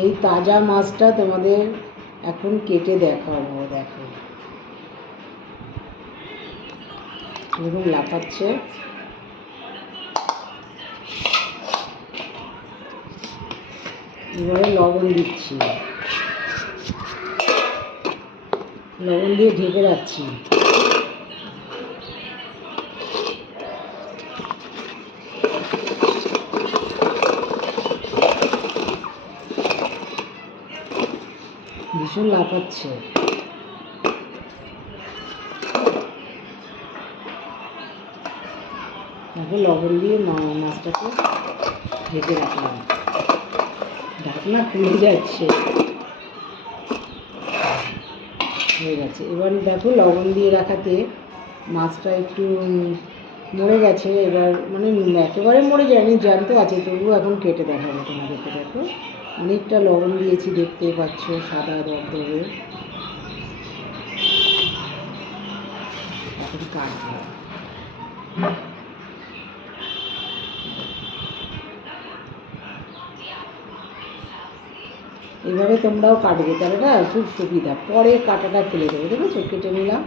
এই তাজা মাছটা তোমাদের এখন কেটে দেখাবো। দেখো এরকম লাফাচ্ছে। এবারে লবণ দিচ্ছি, লবণ দিয়ে ঢেকে রাখছি। ভীষণ লাফাচ্ছে। তারপর লবণ দিয়ে মাছটাকে ঢেকে রাখলাম। ঢাকনা খুলে যাচ্ছে, হয়ে গেছে। এবার দেখো লবণ দিয়ে রাখাতে মাছটা একটু মরে গেছে। এবার মানে একেবারে মরে যায়নি, জ্যান্ত আছে, তবুও এখন কেটে দেখাবো তোমাদেরকে। দেখো অনেকটা লবণ দিয়েছি, দেখতে পাচ্ছ সাদা দবদবে। এখন কাটবো। এইভাবে তোমরাও কাটবে, তাহলে না খুব সুবিধা। পরে কাটাটা ফেলে দেবো। দেখেছো কেটে নিলাম,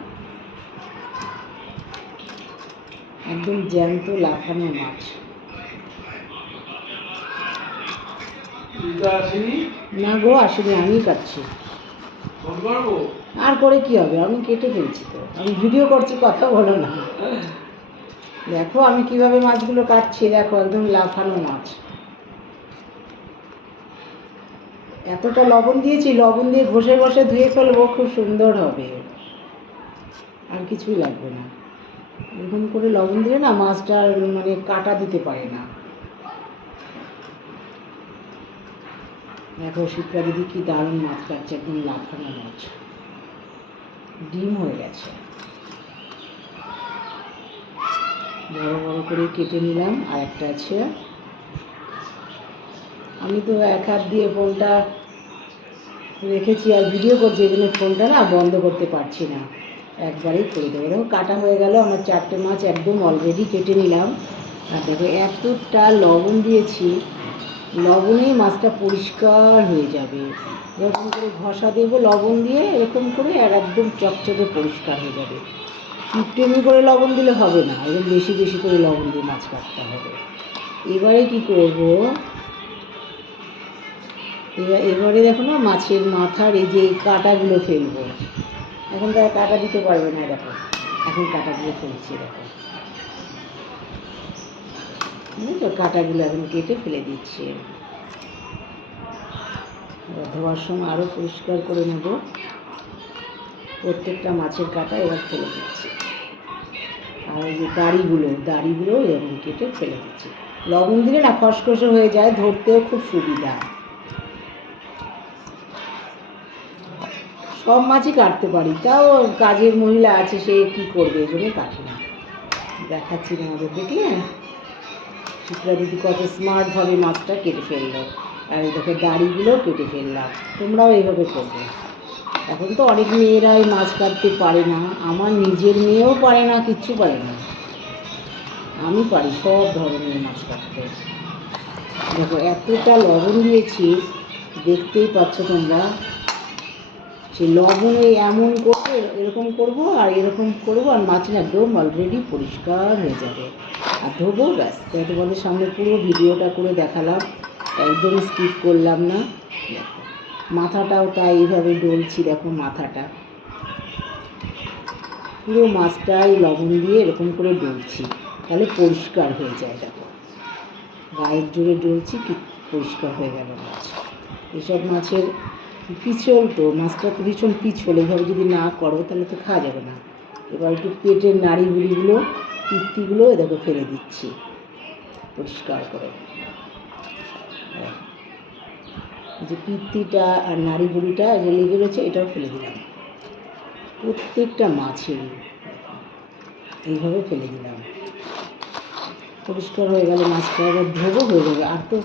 একদম জ্যান্ত লাফানো মাছ। না গো, আসেনি, আমি কাটছি। আর করে কি হবে, আমি কেটে ফেলছি তো। আমি ভিডিও করছি, কথা বলো না। দেখো আমি কিভাবে মাছগুলো কাটছি। দেখো একদম লাফানো মাছ। এতটা লবণ দিয়েছি, লবণ দিয়ে ঘষে ঘষে ধুয়ে ফেলবো, খুব সুন্দর হবে, আর কিছুই লাগবে না। এরকম করে লবণ দিলে না মাছটা মানে কাটা দিতে পারে না। দেখো শিপ্রা দিদি কি দারুণ মাছ কাটছে, একদম লাফানো মাছ। ডিম হয়ে গেছে, বড় বড় করে কেটে নিলাম। আর একটা আছে, আমি তো এক হাত দিয়ে ফোনটা রেখেছি আর ভিডিও করছি, এই জন্য ফোনটা না বন্ধ করতে পারছি না, একবারেই করে দেবো। দেখো কাটা হয়ে গেল আমার 4টে মাছ, একদম অলরেডি কেটে নিলাম। আর দেখো এতটা লবণ দিয়েছি, লবণেই মাছটা পরিষ্কার হয়ে যাবে। এরকম করে ঘষা দেবো লবণ দিয়ে, এরকম করে, আর একদম চকচকে পরিষ্কার হয়ে যাবে। টিপটেমি করে লবণ দিলে হবে না, এরকম বেশি বেশি করে লবণ দিয়ে মাছ কাটতে হবে। এবারে কি করব, এবারে দেখো না মাছের মাথার এই যে কাঁটাগুলো ফেলবো। এখন তো কাঁটা দিতে পারবে না, দেখো এখন কাঁটাগুলো ফেলছি। দেখো তো কাঁটাগুলো এখন কেটে ফেলে দিচ্ছি। ধোয়ার সময় আরও পরিষ্কার করে নেব। প্রত্যেকটা মাছের কাঁটা এবার ফেলে দিচ্ছি। আর ওই যে দাড়িগুলো এরকম কেটে ফেলে দিচ্ছি। লবণ দিলে না খসখসে হয়ে যায়, ধরতেও খুব সুবিধা। সব মাছই কাটতে পারি, তাও কাজের মহিলা আছে, সে কি করবে, এই জন্য কাটি না। দেখাচ্ছি তোমাদের, দেখলে শিপ্রা দিদি কত স্মার্টভাবে মাছটা কেটে ফেললো। আর এই দেখো দাড়িগুলো কেটে ফেললাম। তোমরাও এইভাবে করবে। এখন তো অনেক মেয়েরাই মাছ কাটতে পারে না, আমার নিজের মেয়েও পারে না, কিচ্ছু পারে না। আমি পারি সব ধরনের মাছ কাটতে। দেখো এতটা লবণ দিয়েছি, দেখতেই পাচ্ছ তোমরা। সেই লবণে এমন করে এরকম করব আর এরকম করব, আর মাছ একদম অলরেডি পরিষ্কার হয়ে যাবে। আর ধোবো, ব্যাস। তাই তোমাদের সামনে পুরো ভিডিওটা করে দেখালাম, একদম স্কিপ করলাম না। দেখো মাথাটাও তাই এইভাবে ডলছি, দেখো মাথাটা পুরো মাছটাই লবণ দিয়ে এরকম করে ডলছি, তাহলে পরিষ্কার হয়ে যায়। দেখো গায়ের জোরে ডলছি, কি পরিষ্কার হয়ে গেল মাছ। এসব মাছের পিছল, তো মাছটা তো ভীষণ পিছল, এইভাবে যদি না করো তাহলে তো খাওয়া যাবে না। এবার একটু পেটের নাড়িগুলিগুলো, পিত্তিগুলো দেখো ফেলে দিচ্ছি পরিষ্কার করে। যে পিত্তিটা আর নাড়িগুলিটা যে লেগে রয়েছে, এটাও ফেলে দিলাম। প্রত্যেকটা মাছেরই এইভাবে ফেলে দিলাম। পরিষ্কার হয়ে গেল মাছটা, এবার ধোবো, হয়ে যাবে। আর তো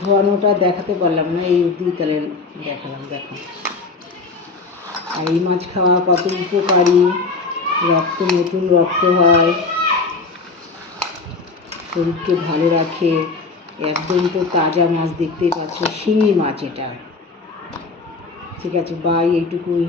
ধোয়ানোটা দেখাতে পারলাম না, এই অবধি তাহলে দেখালাম। দেখো আর এই মাছ খাওয়া কত উপকারী, রক্ত, নতুন রক্ত হয়, শরীরকে ভালো রাখে। একদম তো তাজা মাছ, দেখতেই পাচ্ছ, শিঙি মাছ এটা। ঠিক আছে, বাই, এইটুকুই।